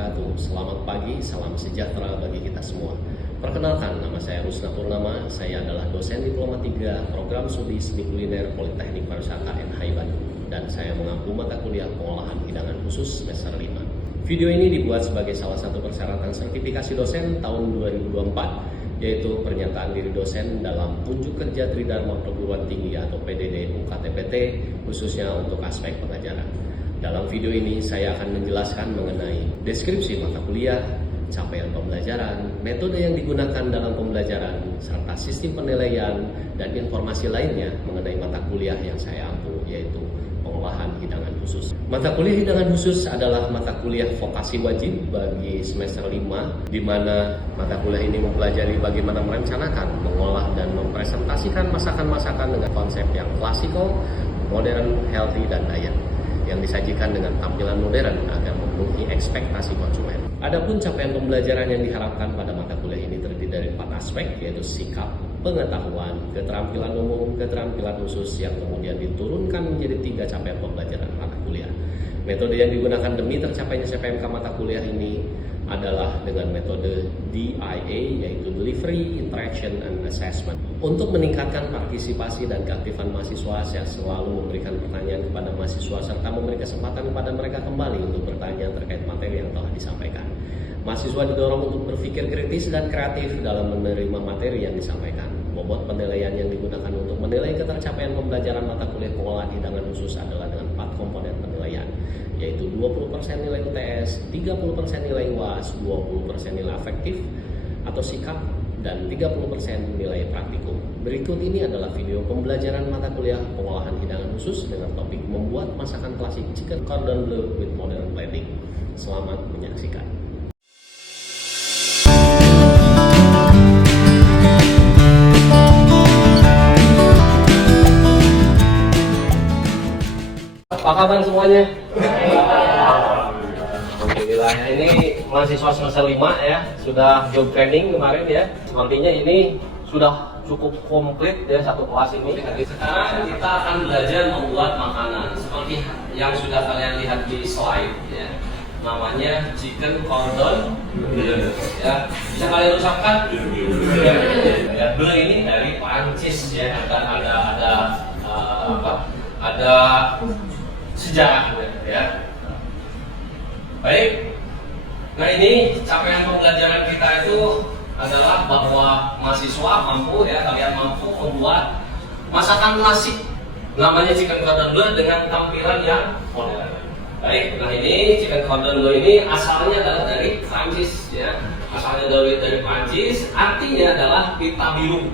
wabarakatuh. Selamat pagi, salam sejahtera bagi kita semua. Perkenalkan, nama saya Rusna Purnama. Saya adalah dosen Diploma 3 Program Studi Seni Kuliner Politeknik Pariwisata NHI Bandung. Dan saya mengampu mata kuliah pengolahan hidangan khusus semester 5. Video ini dibuat sebagai salah satu persyaratan sertifikasi dosen tahun 2024, yaitu pernyataan diri dosen dalam unjuk kerja Tridharma Perguruan Tinggi atau PDD UKTPT, khususnya untuk aspek pengajaran. Dalam video ini saya akan menjelaskan mengenai deskripsi mata kuliah, capaian pembelajaran, metode yang digunakan dalam pembelajaran, serta sistem penilaian dan informasi lainnya mengenai mata kuliah yang saya ampu, yaitu pengolahan hidangan khusus. Mata kuliah hidangan khusus adalah mata kuliah vokasi wajib bagi semester 5, di mana mata kuliah ini mempelajari bagaimana merencanakan, mengolah, dan mempresentasikan masakan-masakan dengan konsep yang klasikal, modern, healthy, dan diet, yang disajikan dengan tampilan modern agar memenuhi ekspektasi konsumen. Adapun capaian pembelajaran yang diharapkan pada mata kuliah ini terdiri dari 4 aspek, yaitu sikap, pengetahuan, keterampilan umum, keterampilan khusus, yang kemudian diturunkan menjadi 3 capaian pembelajaran mata kuliah. Metode yang digunakan demi tercapainya CPMK mata kuliah ini adalah dengan metode DIA, yaitu Delivery, Interaction, and Assessment. Untuk meningkatkan partisipasi dan keaktifan mahasiswa, saya selalu memberikan pertanyaan kepada mahasiswa serta memberi kesempatan kepada mereka kembali untuk bertanya terkait materi yang telah disampaikan. Mahasiswa didorong untuk berpikir kritis dan kreatif dalam menerima materi yang disampaikan. Bobot penilaian yang digunakan untuk menilai ketercapaian pembelajaran mata kuliah pengolahan hidangan khusus adalah dengan 4 komponen penilaian, yaitu 20% nilai UTS, 30% nilai UAS, 20% nilai afektif atau sikap, dan 30% nilai praktikum. Berikut ini adalah video pembelajaran mata kuliah pengolahan hidangan khusus dengan topik membuat masakan klasik chicken cordon bleu with modern plating. Selamat menyaksikan. Apa kabar semuanya? Alhamdulillah, ini mahasiswa semester 5 ya, sudah job training kemarin ya. Sepertinya ini sudah cukup komplit ya satu kelas ini. Sekarang kita akan belajar membuat makanan seperti yang sudah kalian lihat di slide ya. Namanya chicken cordon bleu ya. Bisa kalian ucapkan? Ya, bleu ini dari Prancis ya, dan ada sejarah ya. Baik. Nah, ini capaian pembelajaran kita itu adalah bahwa mahasiswa mampu ya, kalian mampu membuat masakan klasik namanya chicken cordon bleu dengan tampilan yang modern. Baik, nah ini chicken cordon bleu ini asalnya adalah dari Prancis ya. Asalnya dari Prancis, artinya adalah pita biru.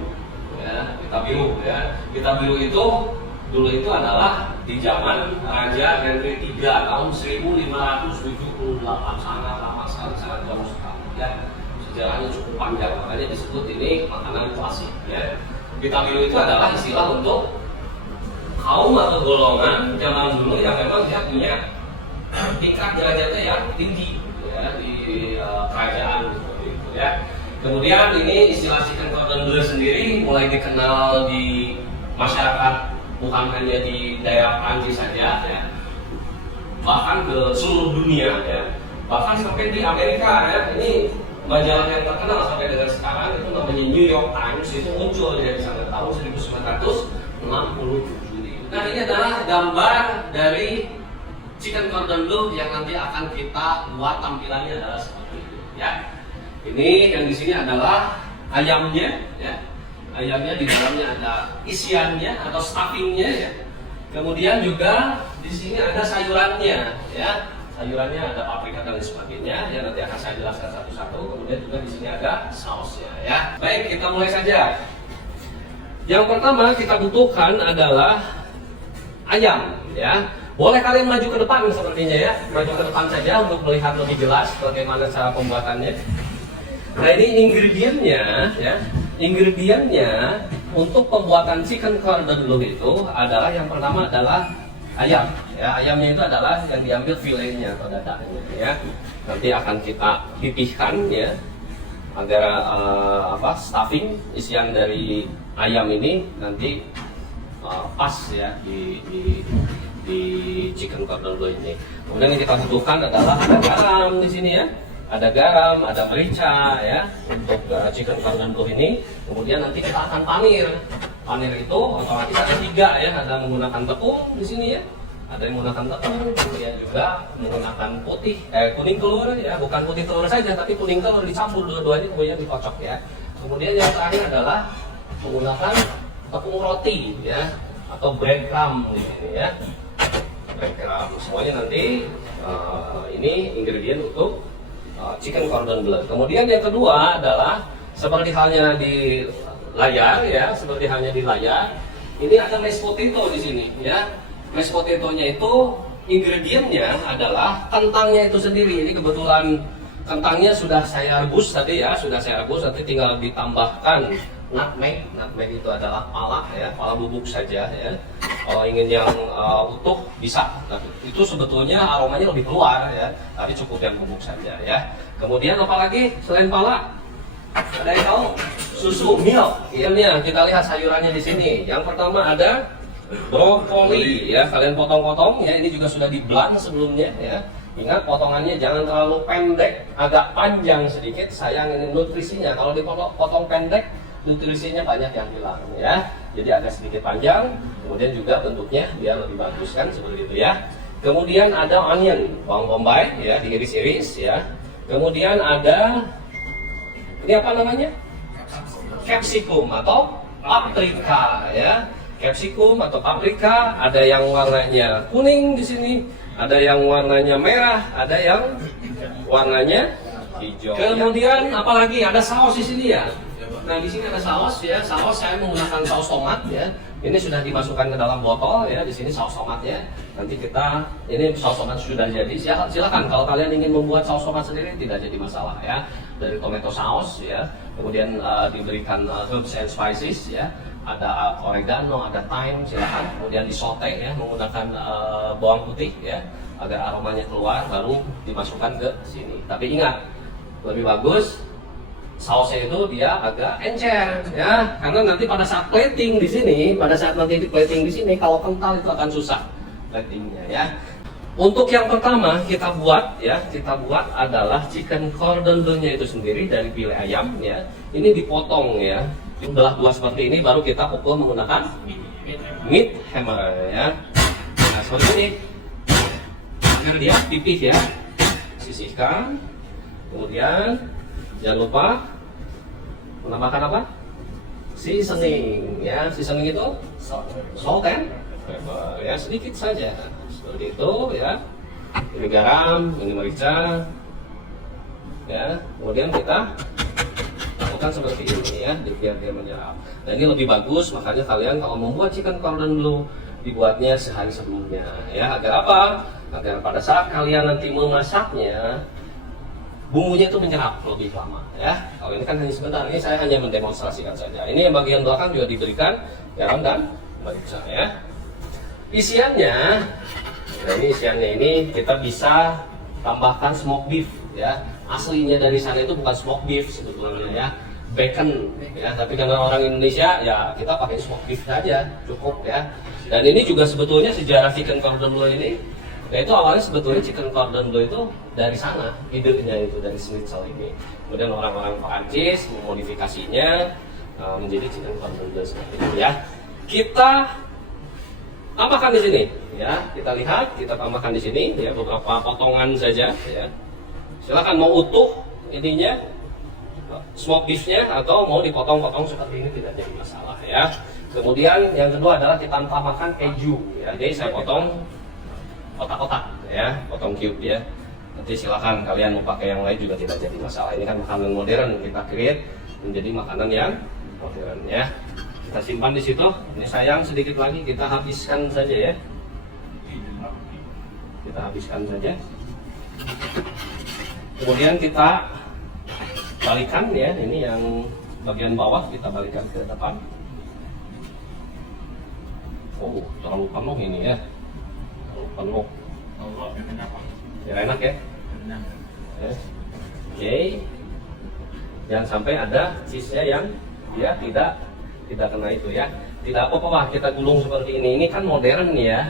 Ya, pita biru ya. Pita biru itu dulu itu adalah di zaman Raja Henry III tahun 1578, sangat lama sekali, sangat jauh sekali ya. Sejarahnya cukup panjang, makanya disebut ini makanan klasik ya. Pita biru itu adalah istilah untuk kaum atau golongan zaman dulu yang memang dia punya tingkat derajatnya yang tinggi ya di kerajaan seperti itu ya. Kemudian ini istilah chicken cordon bleu sendiri mulai dikenal di masyarakat bukan hanya di daerah Prancis saja ya, bahkan ke seluruh dunia ya, bahkan sampai di Amerika ya. Ini majalah yang terkenal sampai dengan sekarang itu namanya New York Times, itu muncul dari sana tahun 1967. Nah, ini adalah gambar dari chicken cordon bleu yang nanti akan kita buat, tampilannya adalah seperti itu ya. Ini yang di sini adalah ayamnya ya. Ayamnya di dalamnya ada isiannya atau stuffingnya ya. Kemudian juga di sini ada sayurannya ya. Sayurannya ada paprika dan sebagainya ya, nanti akan saya jelaskan satu-satu. Kemudian juga di sini ada sausnya ya. Baik, kita mulai saja. Yang pertama kita butuhkan adalah ayam ya. Boleh kalian maju ke depan sepertinya ya. Maju ke depan saja untuk melihat lebih jelas bagaimana cara pembuatannya. Nah, ini ingredientnya ya. Ingredientnya untuk pembuatan chicken cordon bleu itu adalah yang pertama adalah ayam. Ya, ayamnya itu adalah yang diambil filenya atau dadanya ya. Nanti akan kita pipihkan ya agar stuffing isian dari ayam ini nanti pas ya di chicken cordon bleu ini. Kemudian yang kita butuhkan adalah ada garam di sini ya. ada garam, ada merica ya untuk chicken cordon bleu ini. Kemudian nanti kita akan panir. Panir itu otomatis ada 3 ya, ada menggunakan tepung di sini ya. Ada yang menggunakan tepung, kemudian juga menggunakan kuning telur ya, bukan putih telur saja tapi kuning telur dicampur dua-duanya kemudian dikocok ya. Kemudian yang terakhir adalah menggunakan tepung roti ya atau breadcrumb ini ya. Breadcrumb semuanya nanti ini ingredient untuk chicken cordon bleu. Kemudian yang kedua adalah seperti halnya di layar ya, seperti halnya di layar. Ini ada mashed potato di sini ya. Mashed potato-nya itu ingredientnya adalah kentangnya itu sendiri. Ini kebetulan kentangnya sudah saya rebus tadi ya, nanti tinggal ditambahkan nutmeg. Nutmeg itu adalah pala ya, pala bubuk saja ya. Kalau ingin yang utuh bisa, tapi itu sebetulnya aromanya lebih keluar ya, tapi cukup yang bubuk saja ya. Kemudian apalagi selain pala? Ada yang tahu? Susu milk. Iya, kita lihat sayurannya di sini. Yang pertama ada brokoli ya, kalian potong-potong ya, ini juga sudah di-blend sebelumnya ya. Ingat potongannya jangan terlalu pendek, agak panjang sedikit, sayang ini nutrisinya. Kalau dipotong pendek, nutrisinya banyak yang hilang ya. Jadi agak sedikit panjang, kemudian juga bentuknya biar lebih bagus kan seperti itu ya. Kemudian ada onion, bawang bombay ya, diiris-iris ya. Kemudian ada ini apa namanya? Capsicum atau paprika ya. Capsicum atau paprika, ada yang warnanya kuning di sini, ada yang warnanya merah, ada yang warnanya hijau. Kemudian apalagi ada saus di sini ya. Nah di sini ada saus ya, saus saya menggunakan saus tomat ya. Ini sudah dimasukkan ke dalam botol ya, di sini saus tomatnya. Nanti kita, ini saus tomat sudah jadi. Silakan kalau kalian ingin membuat saus tomat sendiri tidak jadi masalah ya. Dari tomato saus ya, kemudian diberikan herbs and spices ya. Ada oregano, ada thyme, silakan. Kemudian disote ya menggunakan bawang putih ya agar aromanya keluar, baru dimasukkan ke sini. Tapi ingat, lebih bagus sausnya itu dia agak encer ya, karena nanti pada saat plating di sini, kalau kental itu akan susah platingnya ya. Untuk yang pertama kita buat adalah chicken cordon bleu-nya itu sendiri dari file ayam ya. Ini dipotong ya. Belah dua seperti ini, baru kita pukul menggunakan meat hammer ya. Nah seperti ini, agar dia tipis ya. Sisihkan, kemudian jangan lupa menambahkan apa? Seasoning ya. Seasoning itu salt and pepper ya, sedikit saja seperti itu ya. Ini garam, ini merica ya. Kemudian kita lakukan seperti ini ya, biar dia menyerap. Nah ini lebih bagus, makanya kalian kalau membuat chicken cordon bleu dibuatnya sehari sebelumnya ya. Agar apa? Agar pada saat kalian nanti memasaknya bumbunya itu menyerap lebih lama ya. Kalau ini kan hanya sebentar, ini saya hanya mendemonstrasikan saja. Ini yang bagian belakang juga diberikan garam dan merica ya. Isiannya, nah ini isiannya ini kita bisa tambahkan smoked beef ya. Aslinya dari sana itu bukan smoked beef sebetulnya ya, bacon ya. Tapi karena orang Indonesia ya kita pakai smoked beef saja cukup ya. Dan ini juga sebetulnya sejarah chicken cordon bleu ini, yaitu awalnya sebetulnya chicken cordon bleu itu dari sana, idenya itu dari schnitzel ini. Kemudian orang-orang Perancis memodifikasinya menjadi chicken cordon bleu seperti itu ya. Kita tambahkan di sini ya, kita lihat, kita tambahkan di sini ya beberapa potongan saja ya. Silakan mau utuh ininya, smoked beef-nya, atau mau dipotong-potong seperti ini tidak jadi masalah ya. Kemudian yang kedua adalah kita tambahkan keju ya. Jadi saya potong kotak-kotak ya, potong cube ya. Nanti silakan kalian mau pakai yang lain juga tidak jadi masalah. Ini kan makanan modern, kita create menjadi makanan yang modern ya. Kita simpan di situ. Ini sayang sedikit lagi kita habiskan saja ya. Kita habiskan saja. Kemudian kita balikan ya, ini yang bagian bawah kita balikan ke depan. Oh, terlalu penuh ini ya. Terlalu penuh. Biar enak ya. Oke. Jangan sampai ada cheese-nya yang dia tidak kena itu ya. Tidak apa-apa kita gulung seperti ini. Ini kan modern ya.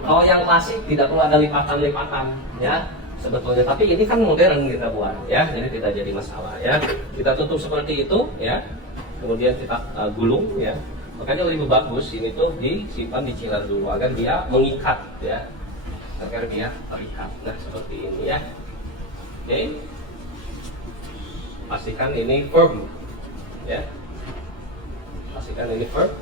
Kalau yang klasik tidak perlu ada lipatan-lipatan ya. sebetulnya, tapi ini kan modern kita buat ya, jadi tidak jadi masalah ya. Kita tutup seperti itu ya, kemudian kita gulung ya. Makanya lebih bagus ini tuh disimpan di chiller dulu agar dia mengikat ya, agar dia terikat. Nah seperti ini ya. Oke, pastikan ini firm ya, pastikan ini firm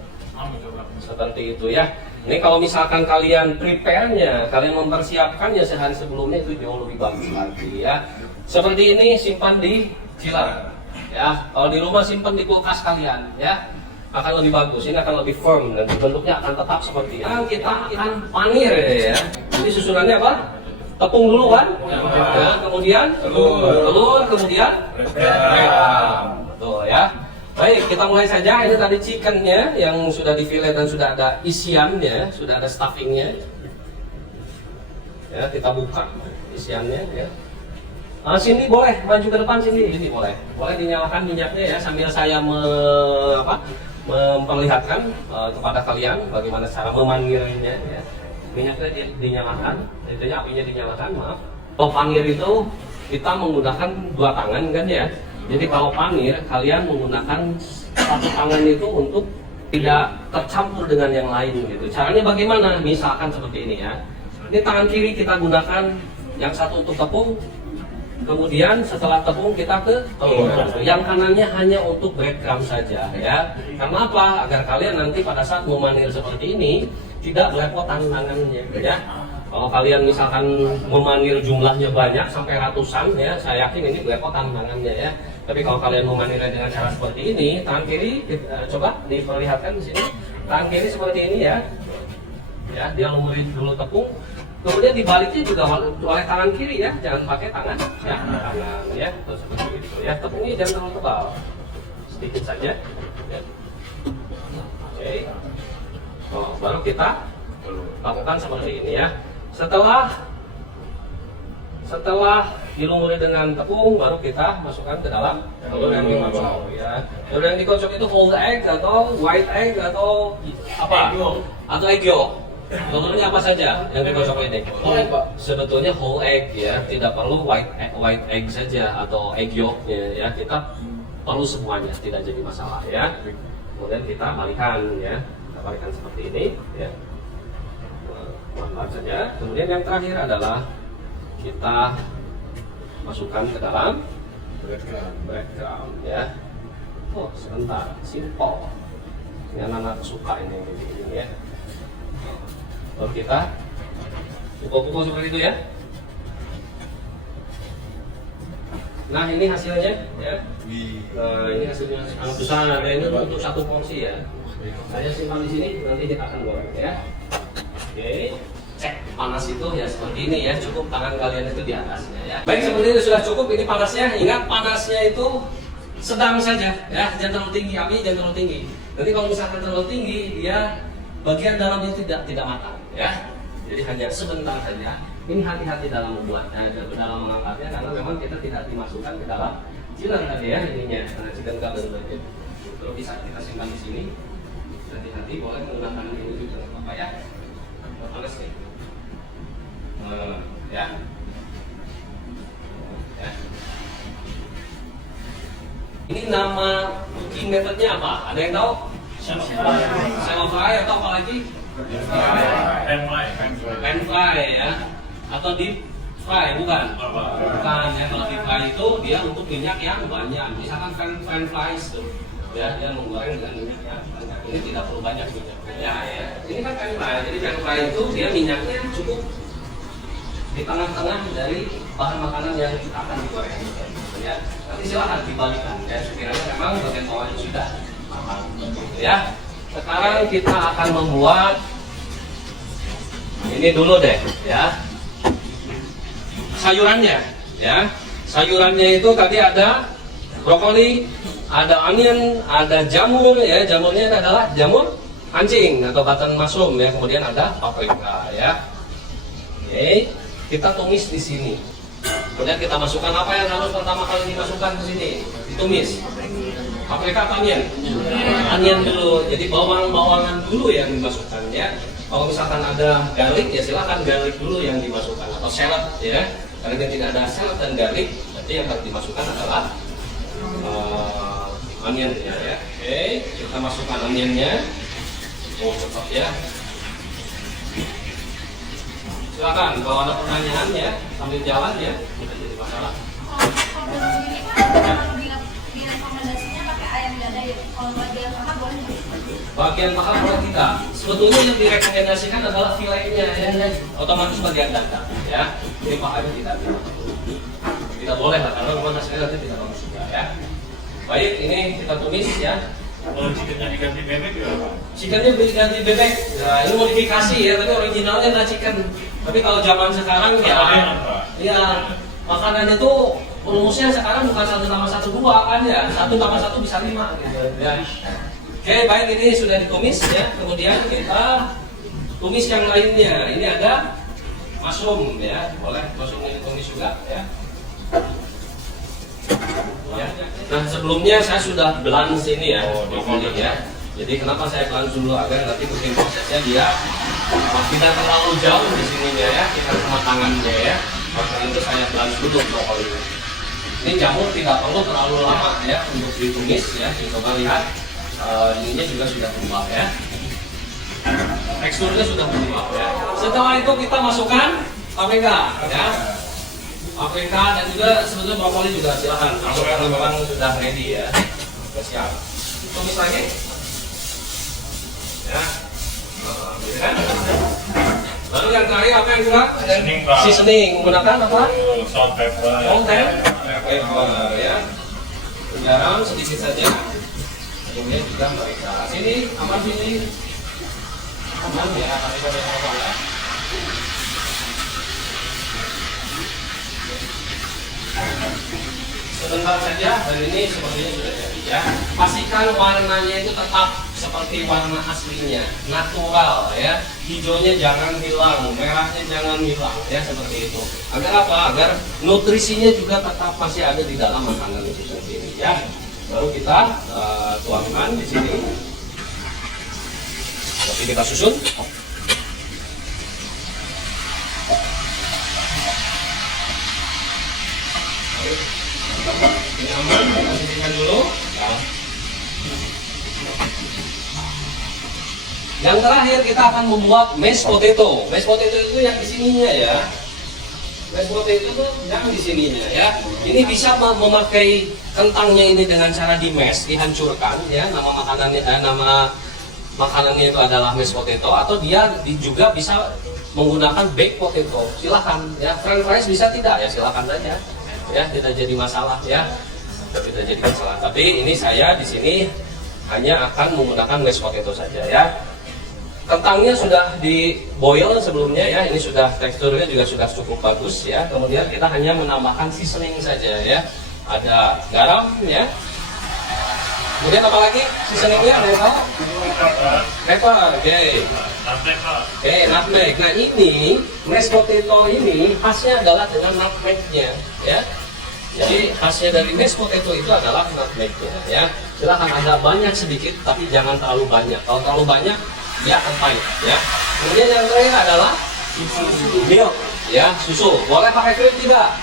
seperti itu ya. Ini kalau misalkan kalian prepare-nya, kalian mempersiapkannya sehari sebelumnya itu jauh lebih bagus lagi ya. Seperti ini simpan di chiller ya. Kalau di rumah simpan di kulkas kalian ya, akan lebih bagus. Ini akan lebih firm dan bentuknya akan tetap seperti ini. Kita akan panir ya. Jadi susunannya apa? Tepung dulu kan? Ya, kemudian telur, kemudian tuh ya. Baik, kita mulai saja. Ini tadi chickennya yang sudah di fillet dan sudah ada isiannya, sudah ada stuffingnya. Ya, kita buka isiannya ya. Sini boleh maju ke depan sini. Ini boleh. Boleh dinyalakan minyaknya ya sambil saya memperlihatkan kepada kalian bagaimana cara memanggilnya ya. Minyaknya dinyalakan, intinya apinya dinyalakan, maaf. Kalau panir itu kita menggunakan dua tangan kan ya. Jadi kalau panir kalian menggunakan satu tangan itu untuk tidak tercampur dengan yang lain gitu. Caranya bagaimana? Misalkan seperti ini ya. Ini tangan kiri kita gunakan yang satu untuk tepung. Kemudian setelah tepung kita ke telur. Yang kanannya hanya untuk breadcrumb saja ya. Karena apa? Agar kalian nanti pada saat memanir seperti ini tidak belepotan tangannya ya. Kalau kalian misalkan memanir jumlahnya banyak sampai ratusan ya, saya yakin ini belepotan tangannya ya. Tapi kalau kalian memanirnya dengan cara seperti ini, tangan kiri coba diperlihatkan di sini. Tangan kiri seperti ini ya. Ya, dia lumuri dulu tepung. Kemudian dibaliknya juga oleh tangan kiri ya, jangan pakai tangan ya, tangan ya, terus seperti itu ya. Tepungnya jangan terlalu tebal, sedikit saja. Ya. Oke, baru kita lakukan seperti ini ya. Setelah dilumuri dengan tepung, baru kita masukkan ke dalam telur yang dikocok ya. Telur yang dikocok itu whole egg atau white egg atau apa? Atau egg yolk. Telurnya apa saja yang dikocok ini? Sebetulnya whole egg ya, tidak perlu white egg saja atau egg yolknya ya. Kita perlu semuanya, tidak jadi masalah ya. Kemudian kita balikan ya, kita balikan seperti ini ya. Pelan-pelan saja. Kemudian yang terakhir adalah kita masukkan ke dalam breadcrumb ya. Oh sebentar, simple. Ini anak-anak suka ini ya. Lalu kita pukul-pukul seperti itu ya. Nah ini hasilnya ya. Ini hasilnya sangat besar. Ini untuk satu porsi ya. Saya simpan di sini, nanti kita akan goreng ya. Oke, cek panas itu ya seperti ini ya, cukup tangan kalian itu di atasnya ya. Baik, seperti itu sudah cukup. Ini panasnya, ingat panasnya itu sedang saja ya, jangan terlalu tinggi, apinya jangan terlalu tinggi. Nanti kalau misalkan terlalu tinggi, dia bagian dalamnya tidak matang ya. Jadi hanya sebentar saja. Ini hati-hati dalam membuatnya, dalam mengangkatnya, karena memang kita tidak dimasukkan ke dalam chiller tadi ya ininya, karena chicken garden itu. Terus bisa kita simpan di sini. Hati-hati, boleh menggunakan ini juga apa ya. Panas nih ya. Ya. Ini nama cooking methodnya apa? Ada yang tahu? Shallow fry atau apa lagi? Pan fry ya, atau deep fry bukan? Bukan ya, kalau deep fry itu dia untuk minyak yang banyak. Misalkan pan fries tuh ya, dia menggoreng dengan minyak yang banyak. Ini tidak perlu banyak minyak ya. Ini kan pan fry, jadi pan fry itu dia minyaknya cukup di tengah-tengah dari bahan makanan yang akan digoreng ya. Nanti silahkan dibalikkan ya, sekiranya memang bagian bawahnya sudah matang ya. Sekarang kita akan membuat ini dulu deh ya, sayurannya ya. Sayurannya itu tadi ada brokoli, ada onion, ada jamur ya. Jamurnya adalah jamur kancing atau button mushroom ya. Kemudian ada paprika ya. Oke, kita tumis di sini. Kemudian kita masukkan apa yang harus pertama kali dimasukkan ke sini? Ditumis. Paprika atau onion? Onion dulu. Jadi bawang-bawangan dulu yang dimasukkan ya. Kalau misalkan ada garlic ya silakan garlic dulu yang dimasukkan atau salad ya. Karena dia tidak ada salt dan garlic, berarti yang harus dimasukkan adalah onionnya ya. Oke, kita masukkan onionnya. Oh, cepat ya. Silakan kalau ada pertanyaan ya sambil jalan ya, tidak jadi masalah. Rekomendasinya pakai ayam dada ya. Kalau bagian paha boleh nggak? Bagian paha boleh tidak. Sebetulnya yang direkomendasikan adalah filenya ya, otomatis bagian dada ya. Jadi pahanya tidak boleh lah karena memang hasilnya nanti tidak bagus juga ya. Baik, ini kita tumis ya. Kalau chickennya diganti bebek ya Pak? Chickennya diganti bebek. Nah, ini modifikasi ya, tapi originalnya nggak chicken. Tapi kalau zaman sekarang ya makanan itu rumusnya sekarang bukan 1+1 2 kan ya, 1+1 bisa 5 gitu ya. Oke, baik, ini sudah ditumis ya. Kemudian kita tumis yang lainnya. Ini ada mushroom ya, boleh mushroomnya ditumis juga ya. Ya. Nah, sebelumnya saya sudah blend ini ya, brokoli ya. Jadi kenapa saya blend dulu agar nanti bikin prosesnya dia tidak terlalu jauh di sininya ya, tingkat kematangannya ya. Maka itu saya blend dulu brokoli. Ini jamur tidak perlu terlalu lama ya untuk ditumis ya. Coba lihat, ininya juga sudah berubah ya. Teksturnya sudah berubah ya. Setelah itu kita masukkan paprika ya. Paprika dan juga sebetulnya brokoli juga silakan. Kalau memang sudah ready ya, sudah siap. Tumis lagi. Ya. Gitu kan? Lalu yang terakhir apa yang kurang? Seasoning menggunakan apa? Salt, pepper. Pepper ya. Garam sedikit saja. Kemudian juga mereka. Sini, aman sini. Aman ya, ya. Sebentar saja, dan ini sepertinya sudah jadi ya. Pastikan warnanya itu tetap seperti warna aslinya, natural ya. Hijaunya jangan hilang, merahnya jangan hilang ya, seperti itu. Agar apa? Agar nutrisinya juga tetap masih ada di dalam makanan itu sendiri ya. Lalu kita tuangkan di sini. Oke, kita susun. Ini aman, kita sisihkan dulu. Yang terakhir kita akan membuat mashed potato. Mashed potato itu yang di sininya ya. Mashed potato itu yang di sininya ya. Ini bisa memakai kentangnya ini dengan cara di mash, dihancurkan ya. Nama makanannya itu adalah mashed potato, atau dia juga bisa menggunakan baked potato. Silakan ya. French fries bisa tidak ya, silakan saja. Ya, tidak jadi masalah ya. Tidak jadi masalah. Tapi ini saya di sini hanya akan menggunakan mashed potato saja ya. Kentangnya sudah di boil sebelumnya ya. Ini sudah teksturnya juga sudah cukup bagus ya. Kemudian kita hanya menambahkan seasoning saja ya. Ada garam ya. Kemudian apa lagi? Seasoningnya ada yang tahu? Pepper, oke. Oke, nutmeg. Nah ini mashed potato ini khasnya adalah dengan nutmegnya ya. Jadi khasnya dari mashed potato itu adalah nutmegnya ya. Silahkan ada banyak sedikit, tapi jangan terlalu banyak. Kalau terlalu banyak dia akan pahit ya. Kemudian yang terakhir adalah milk ya, susu. Boleh pakai krim tidak?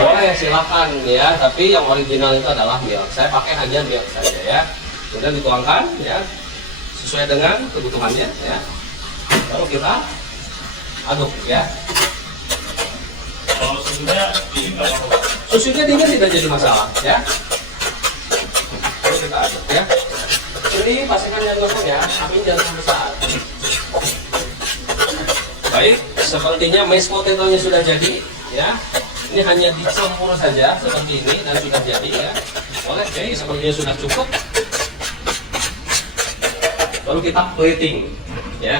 Boleh, silakan ya. Tapi yang original itu adalah milk. Saya pakai hanya milk saja ya. Kemudian dituangkan ya sesuai dengan kebutuhannya ya. Lalu kita aduk ya. Kalau susunya dingin nggak apa-apa? Susunya dingin tidak jadi masalah ya. Lalu kita aduk ya. Jadi pastikan yang gosong ya, api jangan besar. Baik, sepertinya mashed potato-nya sudah jadi ya. Ini hanya dicampur saja seperti ini dan sudah jadi ya. Boleh, jadi sepertinya sudah cukup. Lalu kita plating ya.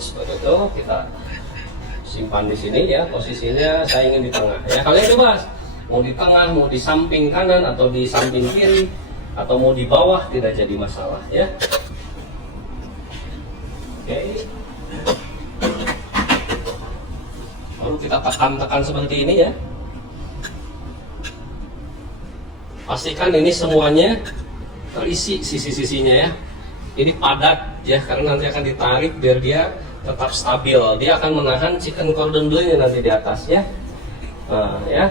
Seperti itu kita simpan di sini ya. Posisinya saya ingin di tengah ya. Kalian coba mau di tengah, mau di samping kanan atau di samping kiri atau mau di bawah, tidak jadi masalah ya. Oke. Lalu kita tekan-tekan seperti ini ya. Pastikan ini semuanya terisi sisi-sisinya ya. Ini padat ya, karena nanti akan ditarik biar dia tetap stabil. Dia akan menahan chicken cordon bleu nanti di atas ya. Nah, ya.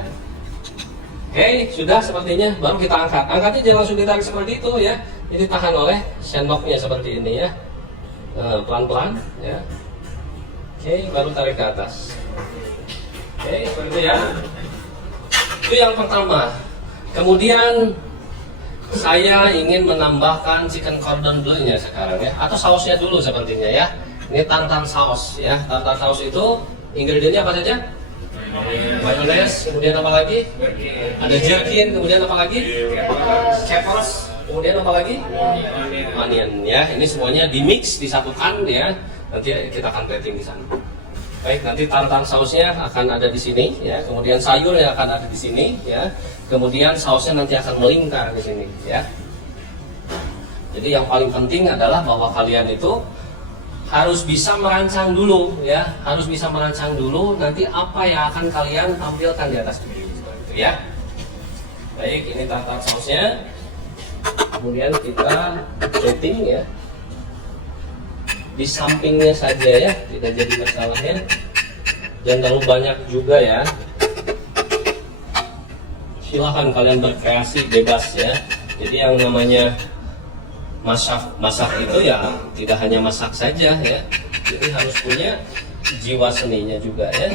Oke, sudah sepertinya. Baru kita angkat. Angkatnya jangan langsung ditarik seperti itu ya. Ini tahan oleh sendoknya seperti ini ya. Pelan-pelan ya. Oke, baru tarik ke atas. Oke, seperti itu ya. Itu yang pertama. Kemudian saya ingin menambahkan chicken cordon bleu-nya sekarang ya, atau sausnya dulu sepertinya ya. Ini tartar saus ya. Tartar saus itu ingredientnya apa saja? Mayones, kemudian apa lagi? Ada jerkin, kemudian apa lagi? Capers, kemudian apa lagi? Onion ya. Ini semuanya dimix, disatukan ya. Nanti kita akan plating di sana. Baik, nanti tartar sausnya akan ada di sini ya. Kemudian sayurnya akan ada di sini ya. Kemudian sausnya nanti akan melingkar di sini ya. Jadi yang paling penting adalah bahwa kalian itu harus bisa merancang dulu ya, harus bisa merancang dulu nanti apa yang akan kalian tampilkan di atas video seperti itu ya. Baik, ini tartar sausnya. Kemudian kita plating ya. Di sampingnya saja ya, tidak jadi masalahnya. Jangan terlalu banyak juga ya. Silahkan kalian berkreasi bebas ya. Jadi yang namanya masak itu ya tidak hanya masak saja ya. Jadi harus punya jiwa seninya juga ya.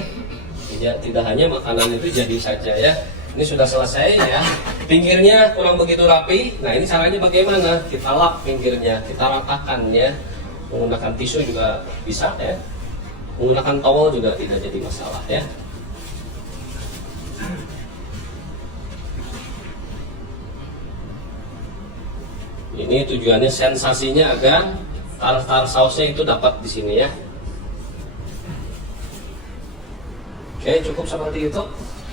Tidak hanya makanan itu jadi saja ya. Ini sudah selesai ya. Pinggirnya kurang begitu rapi. Nah, ini caranya bagaimana? Kita lap pinggirnya, kita ratakan ya. Menggunakan tisu juga bisa ya. Menggunakan towel juga tidak jadi masalah ya. Ini tujuannya sensasinya agar tartar sausnya itu dapat di sini ya. Oke, cukup seperti itu.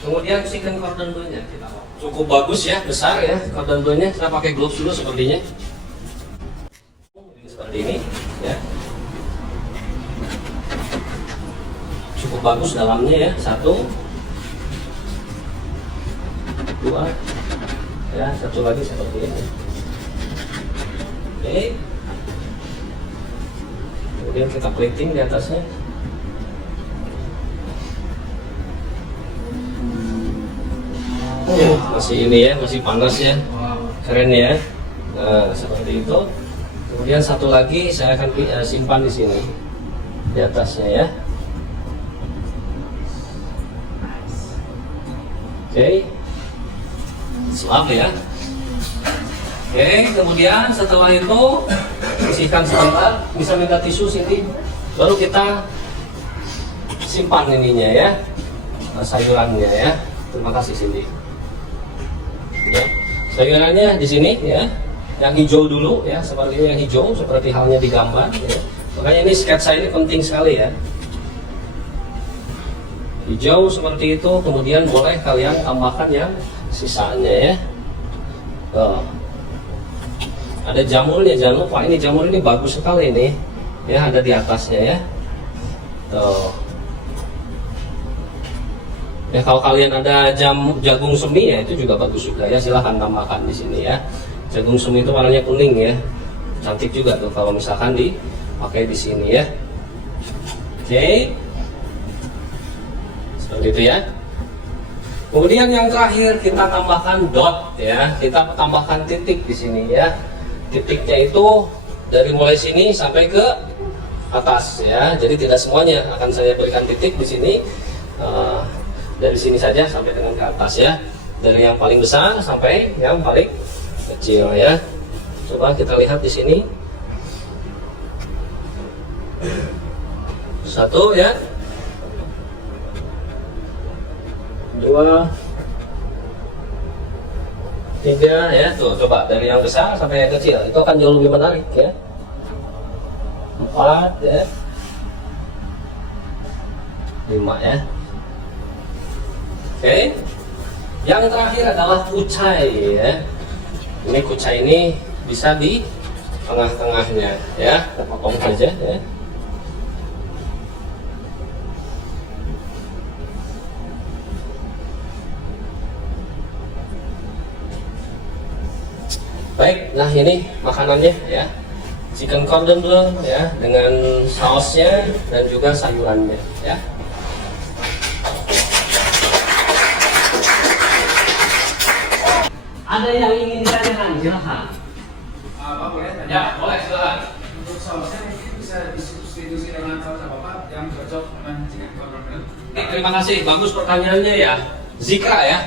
Kemudian chicken cordon bleu-nya kita cukup bagus ya, besar ya cordon bleu-nya. Saya pakai gloves dulu sepertinya. Seperti ini ya. Cukup bagus dalamnya ya. 1 2 ya, satu lagi seperti ini. Oke. Kemudian kita plating di atasnya. Masih ini ya, masih panas ya. Keren ya. Nah, seperti itu. Kemudian satu lagi saya akan simpan di sini. Di atasnya ya. Oke. Siap ya. Oke, kemudian setelah itu bersihkan sebentar, bisa minta tisu sini, baru kita simpan ininya ya, sayurannya ya. Terima kasih Cindy. Ya, sayurannya di sini ya, yang hijau dulu ya, seperti yang hijau, seperti halnya di gambar. Ya. Makanya ini sketsa ini penting sekali ya. Hijau seperti itu, kemudian boleh kalian tambahkan yang sisanya ya. Ada jamurnya, jangan lupa ini jamur ini bagus sekali nih ya, ada di atasnya ya. Tuh. Ya, kalau kalian ada jagung semi ya itu juga bagus juga ya, silahkan tambahkan di sini ya. Jagung semi itu warnanya kuning ya, cantik juga tuh kalau misalkan dipakai di sini ya. Oke, seperti itu ya. Kemudian yang terakhir kita tambahkan dot ya, kita tambahkan titik di sini ya. Titiknya itu dari mulai sini sampai ke atas ya. Jadi tidak semuanya akan saya berikan titik di sini. Dari sini saja sampai dengan ke atas ya. Dari yang paling besar sampai yang paling kecil ya. Coba kita lihat di sini. 1 ya. 2 3 ya, tuh coba dari yang besar sampai yang kecil itu akan jauh lebih menarik ya. 4 ya, 5 ya. Oke, yang terakhir adalah kucai ya. Ini kucai ini bisa di tengah-tengahnya ya, kita potong saja ya. Baik, nah ini makanannya ya, chicken cordon bleu ya, dengan sausnya dan juga sayurannya ya. Ada yang ingin ditanyakan, silakan. Pak boleh tanya? Ya, boleh silakan. Untuk sausnya mungkin bisa disubstitusi dengan saus apa Pak yang cocok dengan chicken cordon bleu? Terima kasih, bagus pertanyaannya ya. Zikra ya.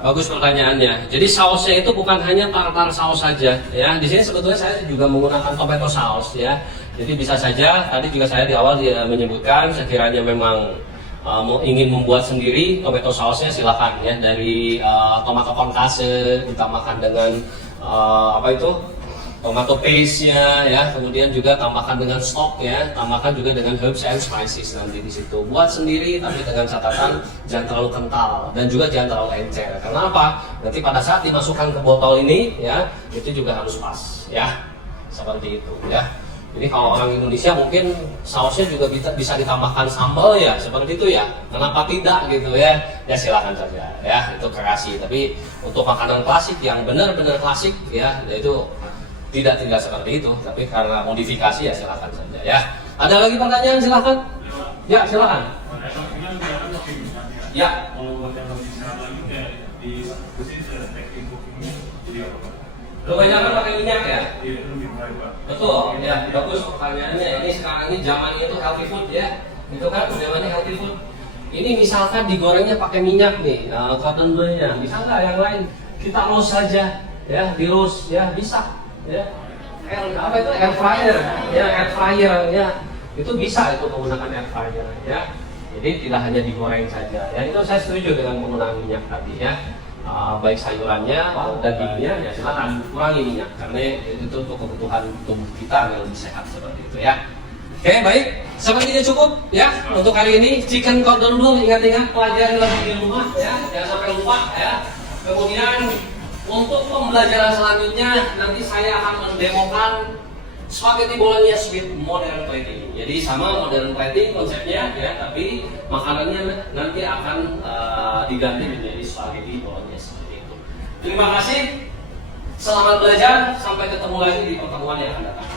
Bagus pertanyaannya. Jadi sausnya itu bukan hanya tartar saus saja, ya. Di sini sebetulnya saya juga menggunakan tomato saus, ya. Jadi bisa saja. Tadi juga saya di awal menyebutkan, sekiranya memang ingin membuat sendiri tomato sausnya silakan ya. Dari tomato concasse ditambahkan dengan tomato paste-nya ya, kemudian juga tambahkan dengan stock ya, tambahkan juga dengan herbs and spices nanti di situ. Buat sendiri tapi dengan catatan jangan terlalu kental dan juga jangan terlalu encer. Karena apa? Nanti pada saat dimasukkan ke botol ini ya, itu juga harus pas ya. Seperti itu ya. Jadi kalau orang Indonesia mungkin sausnya juga bisa ditambahkan sambal ya, seperti itu ya. Kenapa tidak gitu ya? Ya silakan saja ya, itu kreasi. Tapi untuk makanan klasik yang benar-benar klasik ya, yaitu tidak seperti itu, tapi karena modifikasi ya silakan saja ya. Ada lagi pertanyaan silakan? Ya silakan. Ya. Kebanyakan pakai minyak ya? Betul, ya bagus pertanyaannya. Ini sekarang ini zamannya itu healthy food ya. Itu kan zamannya healthy food. Ini misalkan digorengnya pakai minyak nih, cotton bleu-nya. Bisa nggak yang lain? Kita roast saja, ya di roast ya bisa. Ya, air fryer ya, itu bisa itu menggunakan air fryer ya. Jadi tidak hanya digoreng saja. Ya itu saya setuju dengan menggunakan minyak tadi ya. Baik sayurannya, dagingnya ya silakan kurangi minyak karena itu untuk kebutuhan tubuh kita yang lebih sehat seperti itu ya. Oke baik, sepertinya cukup ya untuk hari ini. Chicken cordon bleu ingat-ingat pelajari lagi di rumah ya, jangan sampai lupa ya. Kemudian untuk pembelajaran selanjutnya nanti saya akan mendemokan spaghetti bolognese with modern plating. Jadi sama modern plating konsepnya ya, tapi makanannya nanti akan diganti menjadi spaghetti bolognese seperti itu. Terima kasih, selamat belajar, sampai ketemu lagi di pertemuan yang akan datang.